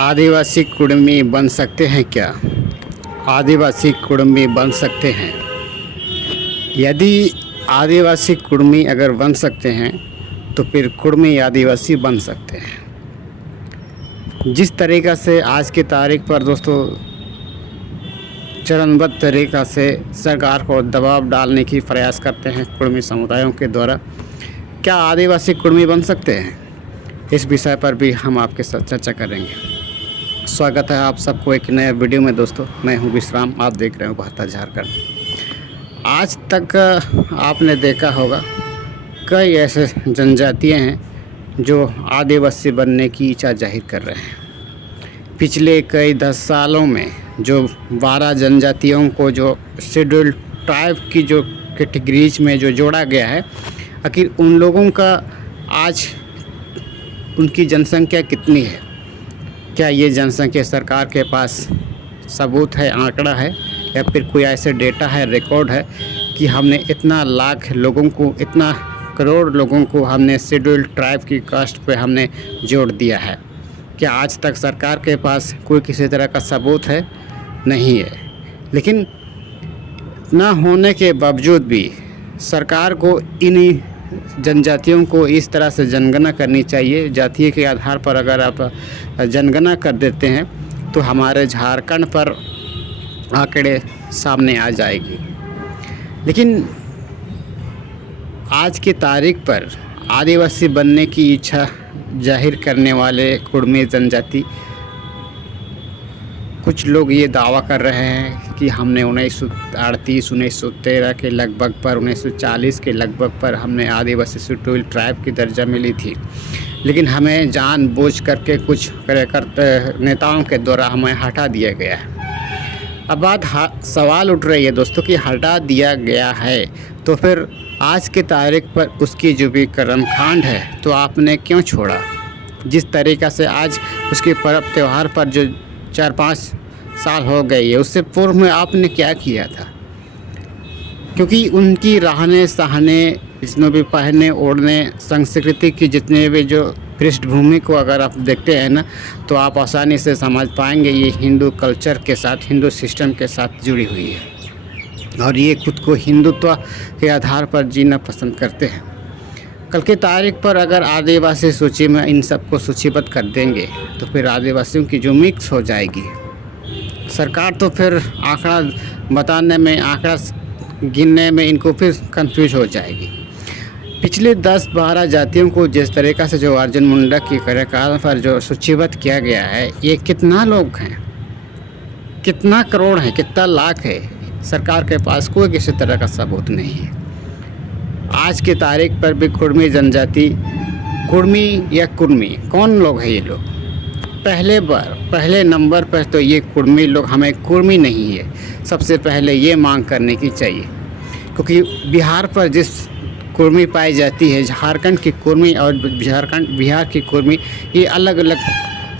आदिवासी कुड़मी बन सकते हैं क्या? आदिवासी कुड़मी बन सकते हैं। यदि आदिवासी कुड़मी अगर बन सकते हैं तो फिर कुड़मी आदिवासी बन सकते हैं। जिस तरीक़ा से आज की तारीख पर दोस्तों चरणबद्ध तरीक़ा से सरकार को दबाव डालने की प्रयास करते हैं कुड़मी समुदायों के द्वारा, क्या आदिवासी कुड़मी बन सकते हैं? इस विषय पर भी हम आपके साथ चर्चा करेंगे। स्वागत है आप सबको एक नए वीडियो में दोस्तों। मैं हूं विश्राम, आप देख रहे हो बहता झारखंड। आज तक आपने देखा होगा कई ऐसे जनजातियां हैं जो आदिवासी बनने की इच्छा जाहिर कर रहे हैं। पिछले कई 10 सालों में जो 12 जनजातियों को जो शेड्यूल्ड ट्राइब की जो कैटेगरीज में जो जोड़ा गया है, आखिर उन लोगों का आज उनकी जनसंख्या कितनी है? क्या ये जनसंख्या सरकार के पास सबूत है, आंकड़ा है, या फिर कोई ऐसे डेटा है, रिकॉर्ड है कि हमने इतना लाख लोगों को, इतना करोड़ लोगों को हमने शेड्यूल्ड ट्राइब की कास्ट पे हमने जोड़ दिया है? क्या आज तक सरकार के पास कोई किसी तरह का सबूत है? नहीं है। लेकिन ना होने के बावजूद भी सरकार को इन्हीं जनजातियों को इस तरह से जनगणना करनी चाहिए। जातीय के आधार पर अगर आप जनगणना कर देते हैं तो हमारे झारखंड पर आंकड़े सामने आ जाएगी। लेकिन आज की तारीख पर आदिवासी बनने की इच्छा जाहिर करने वाले कुड़मी जनजाति, कुछ लोग ये दावा कर रहे हैं कि हमने 1938 1913 के लगभग पर, 1940 के लगभग पर हमने आदिवासी शेड्यूल्ड ट्राइब की दर्जा मिली थी, लेकिन हमें जानबूझ करके कुछ कार्यकर्ता नेताओं के द्वारा हमें हटा दिया गया है। अब बात सवाल उठ रही है दोस्तों कि हटा दिया गया है तो फिर आज की तारीख पर उसकी जो भी कर्मकांड है तो आपने क्यों छोड़ा? जिस तरीक़ा से आज उसके पर्व त्यौहार पर जो 4-5 साल हो गए है, उससे पूर्व में आपने क्या किया था? क्योंकि उनकी रहने सहने, इसमें भी पहनने ओढ़ने, संस्कृति की जितने भी जो पृष्ठभूमि को अगर आप देखते हैं ना, तो आप आसानी से समझ पाएंगे ये हिंदू कल्चर के साथ, हिंदू सिस्टम के साथ जुड़ी हुई है और ये खुद को हिंदुत्व के आधार पर जीना पसंद करते हैं। कल की तारीख पर अगर आदिवासी सूची में इन सबको सूचीबद्ध कर देंगे तो फिर आदिवासियों की जो मिक्स हो जाएगी, सरकार तो फिर आंकड़ा बताने में, आंकड़ा गिनने में इनको फिर कंफ्यूज हो जाएगी। पिछले 10-12 जातियों को जिस तरीक़ा से जो अर्जुन मुंडा की कार्यकाल पर जो सूचीबद्ध किया गया है, ये कितना लोग हैं, कितना करोड़ है, कितना लाख है? सरकार के पास कोई किसी तरह का सबूत नहीं है। आज की तारीख पर भी कुड़मी जनजाति, कुड़मी या कुर्मी, कौन लोग हैं ये लोग? पहले नंबर पर तो ये कुड़मी लोग, हमें कुर्मी नहीं है सबसे पहले ये मांग करने की चाहिए। क्योंकि बिहार पर जिस कुर्मी पाई जाती है, झारखंड की कुर्मी और बिहार की कुर्मी, ये अलग अलग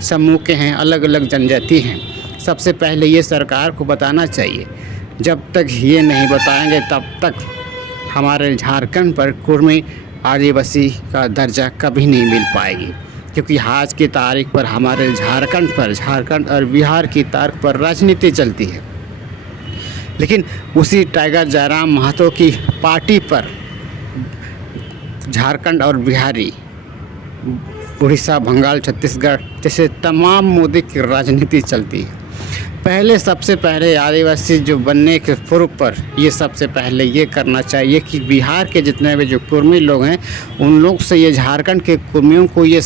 समूह के हैं, अलग अलग जनजाति हैं। सबसे पहले ये सरकार को बताना चाहिए। जब तक ये नहीं बताएंगे तब तक हमारे झारखंड पर कुड़मी आदिवासी का दर्जा कभी नहीं मिल पाएगी। क्योंकि आज की तारीख पर हमारे झारखंड और बिहार की तारीख पर राजनीति चलती है, लेकिन उसी टाइगर जयराम महतो की पार्टी पर झारखंड और बिहारी, उड़ीसा, बंगाल, छत्तीसगढ़ जैसे तमाम मुद्दे की राजनीति चलती है। सबसे पहले आदिवासी जो बनने के पूर्व पर ये सबसे पहले ये करना चाहिए कि बिहार के जितने भी जो कुर्मी लोग हैं, उन लोग से ये झारखंड के कुर्मियों को ये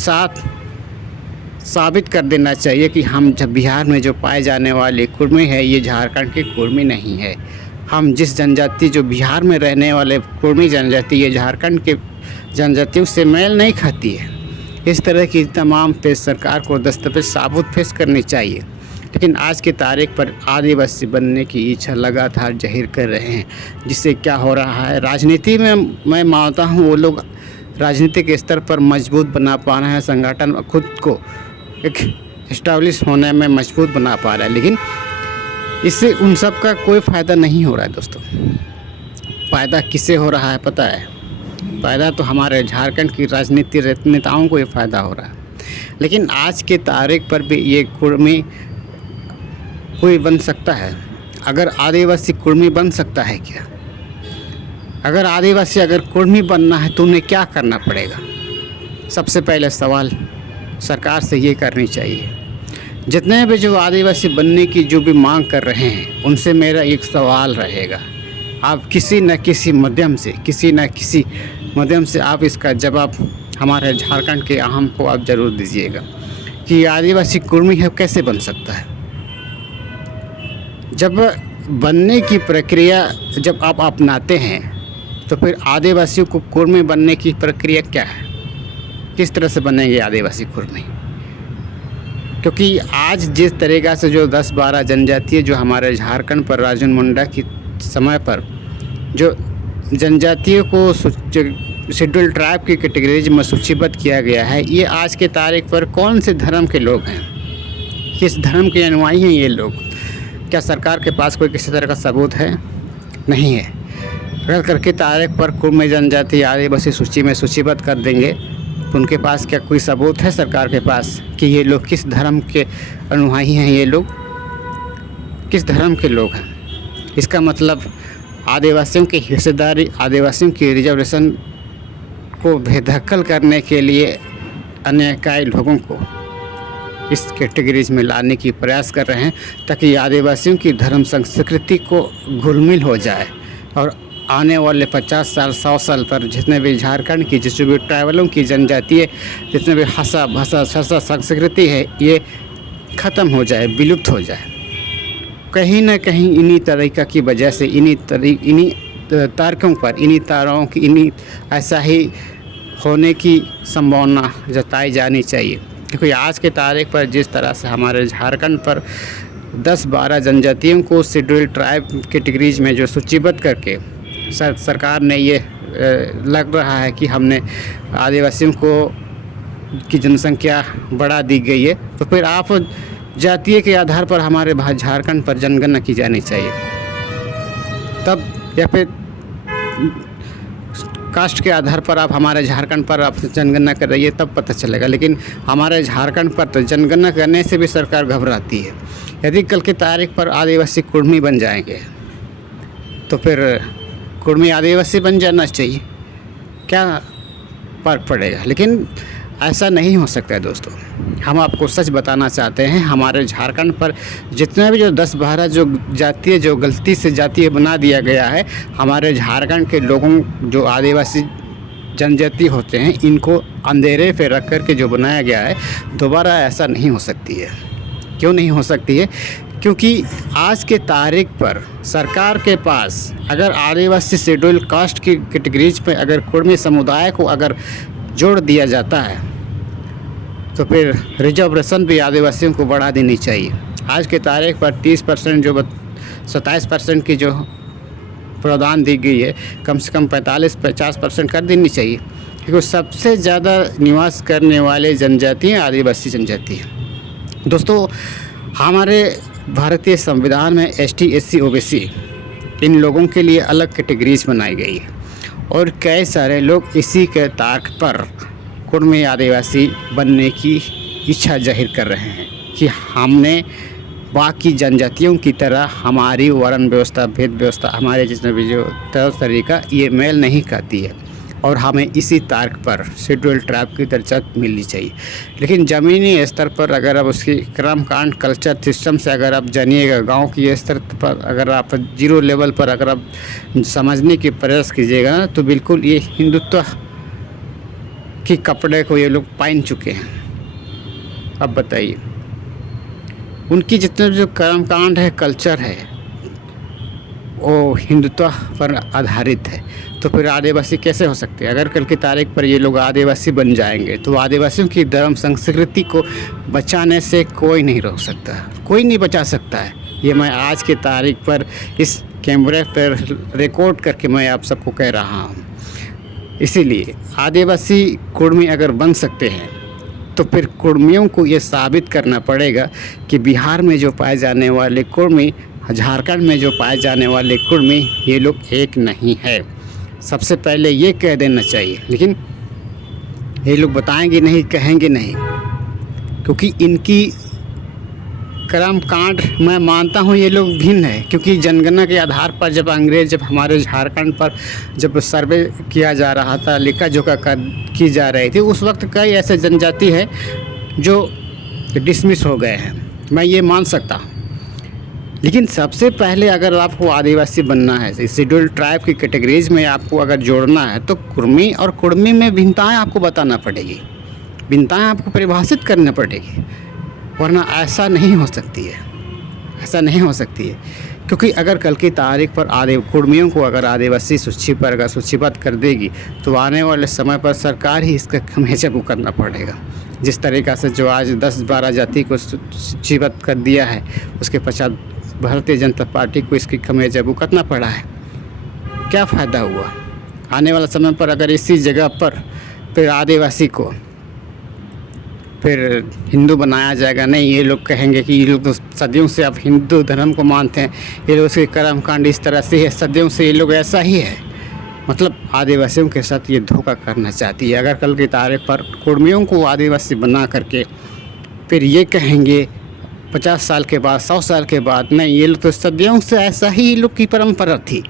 साबित कर देना चाहिए कि हम जब बिहार में जो पाए जाने वाले कुर्मी है, ये झारखंड के कुर्मी नहीं है। हम जिस जनजाति जो बिहार में रहने वाले कुर्मी जनजाति, ये झारखंड के जनजातियों से मेल नहीं खाती है। इस तरह की तमाम पे सरकार को दस्तावेज साबुत पेश करनी चाहिए। लेकिन आज की तारीख पर आदिवासी बनने की इच्छा लगातार जाहिर कर रहे हैं, जिससे क्या हो रहा है, राजनीति में मैं मानता हूँ वो लोग राजनीतिक स्तर पर मजबूत बना पा रहे हैं, संगठन खुद को एक इस्टेब्लिश होने में मजबूत बना पा रहा है, लेकिन इससे उन सब का कोई फ़ायदा नहीं हो रहा है दोस्तों। फ़ायदा किससे हो रहा है पता है? फ़ायदा तो हमारे झारखंड की राजनीति नेताओं को ये फ़ायदा हो रहा है। लेकिन आज के तारीख पर भी ये कुर्मी कोई बन सकता है? अगर आदिवासी कुर्मी बन सकता है क्या? अगर आदिवासी अगर कुर्मी बनना है तो उन्हें क्या करना पड़ेगा? सबसे पहले सवाल सरकार से ये करनी चाहिए। जितने भी जो आदिवासी बनने की जो भी मांग कर रहे हैं, उनसे मेरा एक सवाल रहेगा, आप किसी न किसी माध्यम से आप इसका जवाब हमारे झारखंड के अवाम को आप ज़रूर दीजिएगा कि आदिवासी कुर्मी है कैसे बन सकता है। जब बनने की प्रक्रिया जब आप अपनाते हैं तो फिर आदिवासियों को कुर्मी बनने की प्रक्रिया क्या है? किस तरह से बनेंगे आदिवासी कुर्मी? क्योंकि आज जिस तरीक़ा से जो 10-12 जनजातीय जो हमारे झारखंड पर अर्जुन मुंडा की समय पर जो जनजातियों को शेड्यूल ट्राइब की कैटेगरीज में सूचीबद्ध किया गया है, ये आज के तारीख पर कौन से धर्म के लोग हैं? किस धर्म के अनुयायी हैं ये लोग? क्या सरकार के पास कोई किसी तरह का सबूत है? नहीं है। अगर करके तारीख पर कुर्मी जनजाति आदिवासी सूची में सूचीबद्ध कर देंगे तो उनके पास क्या कोई सबूत है सरकार के पास कि ये लोग किस धर्म के अनुयायी हैं? ये लोग किस धर्म के लोग हैं? इसका मतलब आदिवासियों की हिस्सेदारी, आदिवासियों की रिजर्वेशन को बेदखल करने के लिए अन्यायकारी लोगों को इस कैटेगरीज में लाने की प्रयास कर रहे हैं ताकि आदिवासियों की धर्म संस्कृति को घुलमिल हो जाए और आने वाले 50 साल 100 साल पर जितने भी झारखंड की जितने भी ट्राइबलों की जनजातीय जितने भी भाषा संस्कृति है ये ख़त्म हो जाए, विलुप्त हो जाए। कहीं ना कहीं इन्हीं तरीक़ा की वजह से इन्हीं तारकों पर इन्हीं ऐसा ही होने की संभावना जताई जानी चाहिए। क्योंकि आज के तारीख पर जिस तरह से हमारे झारखंड पर 10-12 जनजातियों को शेड्यूल ट्राइब कैटेगरीज में जो सूचीबद्ध करके सरकार ने ये लग रहा है कि हमने आदिवासियों की जनसंख्या बढ़ा दी गई है, तो फिर आप जातीय के आधार पर हमारे झारखंड पर जनगणना की जानी चाहिए तब, या फिर कास्ट के आधार पर आप हमारे झारखंड पर आप जनगणना कर रही है तब पता चलेगा। लेकिन हमारे झारखंड पर तो जनगणना करने से भी सरकार घबराती है। यदि कल की तारीख पर आदिवासी कुर्मी बन जाएंगे तो फिर कुर्मी आदिवासी बन जाना चाहिए, क्या फ़र्क पड़ेगा? लेकिन ऐसा नहीं हो सकता है दोस्तों। हम आपको सच बताना चाहते हैं, हमारे झारखंड पर जितने भी जो 10-12 जो जातीय जो गलती से जातीय बना दिया गया है, हमारे झारखंड के लोगों जो आदिवासी जनजाति होते हैं इनको अंधेरे पे रख कर के जो बनाया गया है, दोबारा ऐसा नहीं हो सकती है। क्यों नहीं हो सकती है? क्योंकि आज के तारीख पर सरकार के पास अगर आदिवासी शेड्यूल कास्ट की कैटेगरीज पे अगर कुर्मी समुदाय को अगर जोड़ दिया जाता है तो फिर रिजर्वेशन भी आदिवासियों को बढ़ा देनी चाहिए। आज के तारीख पर 30% जो 27% की जो प्रावधान दी गई है, कम से कम 45-50% कर देनी चाहिए। क्योंकि सबसे ज़्यादा निवास करने वाले जनजाति हैं आदिवासी जनजाति हैं। दोस्तों, हमारे भारतीय संविधान में ST SC OBC इन लोगों के लिए अलग कैटेगरीज बनाई गई है और कई सारे लोग इसी के तर्क पर कुर्मी आदिवासी बनने की इच्छा जाहिर कर रहे हैं कि हमने बाकी जनजातियों की तरह हमारी वर्ण व्यवस्था, भेद व्यवस्था, हमारे जितने भी जो तरीका ये मेल नहीं खाती है और हमें इसी तर्क पर शेड्यूल ट्राइब की दर्जा मिलनी चाहिए। लेकिन ज़मीनी स्तर पर अगर आप उसकी कर्मकांड कल्चर सिस्टम से अगर आप जानिएगा, गांव की स्तर पर अगर आप 0 लेवल पर अगर आप समझने की प्रयास कीजिएगा ना, तो बिल्कुल ये हिंदुत्व के कपड़े को ये लोग पहन चुके हैं। अब बताइए, उनकी जितने जो कर्मकांड है, कल्चर है, वो हिंदुत्व पर आधारित है। तो फिर आदिवासी कैसे हो सकते हैं? अगर कल की तारीख पर ये लोग आदिवासी बन जाएंगे तो आदिवासियों की धर्म संस्कृति को बचाने से कोई नहीं रोक सकता, कोई नहीं बचा सकता है। ये मैं आज की तारीख पर इस कैमरे पर रिकॉर्ड करके मैं आप सबको कह रहा हूँ। इसीलिए आदिवासी कुर्मी अगर बन सकते हैं तो फिर कुर्मियों को ये साबित करना पड़ेगा कि बिहार में जो पाए जाने वाले कुर्मी, झारखंड में जो पाए जाने वाले कुर्मी, ये लोग एक नहीं है। सबसे पहले ये कह देना चाहिए, लेकिन ये लोग बताएंगे नहीं, कहेंगे नहीं। क्योंकि इनकी कर्म कांड मैं मानता हूँ ये लोग भिन्न है, क्योंकि जनगणना के आधार पर जब अंग्रेज़ जब हमारे झारखंड पर जब सर्वे किया जा रहा था, लेखा जोखा की जा रही थी, उस वक्त कई ऐसे जनजाति है जो डिसमिस हो गए हैं, मैं ये मान सकता हूँ। लेकिन सबसे पहले अगर आपको आदिवासी बनना है, शेड्यूल ट्राइब की कैटेगरीज में आपको अगर जोड़ना है, तो कुर्मी और कुर्मी में भिन्नताएँ आपको बताना पड़ेगी, भिन्नताएँ आपको परिभाषित करनी पड़ेगी, वरना ऐसा नहीं हो सकती है, ऐसा नहीं हो सकती है। क्योंकि अगर कल की तारीख पर कुर्मियों को अगर आदिवासी सूची पर अगर सूचीबद्ध कर देगी, तो आने वाले समय पर सरकार ही इसका खमेचा भुगतना पड़ेगा। जिस तरीक़ा से जो आज 10-12 जाति को सूचीबद्ध कर दिया है, उसके पश्चात भारतीय जनता पार्टी को इसकी खमेचा भुगतना पड़ा है। क्या फ़ायदा हुआ? आने वाला समय पर अगर इसी जगह पर फिर आदिवासी को फिर हिंदू बनाया जाएगा, नहीं, ये लोग कहेंगे कि ये लोग तो सदियों से अब हिंदू धर्म को मानते हैं, ये लोग के कर्म कांड इस तरह से है, सदियों से ये लोग ऐसा ही है। मतलब आदिवासियों के साथ ये धोखा करना चाहती है। अगर कल की तारीख पर कुर्मियों को आदिवासी बना करके फिर ये कहेंगे 50 साल के बाद, 100 साल के बाद, नहीं, ये लोग तो सदियों से ऐसा ही ये लोग की परंपरा थी,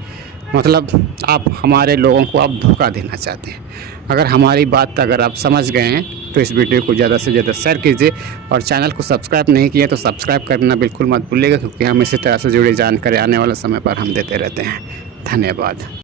मतलब आप हमारे लोगों को आप धोखा देना चाहते हैं। अगर हमारी बात अगर आप समझ गए हैं तो इस वीडियो को ज़्यादा से ज़्यादा शेयर कीजिए, और चैनल को सब्सक्राइब नहीं किए तो सब्सक्राइब करना बिल्कुल मत भूलिएगा, क्योंकि हम इसी तरह से जुड़ी जानकारी आने वाले समय पर हम देते रहते हैं। धन्यवाद।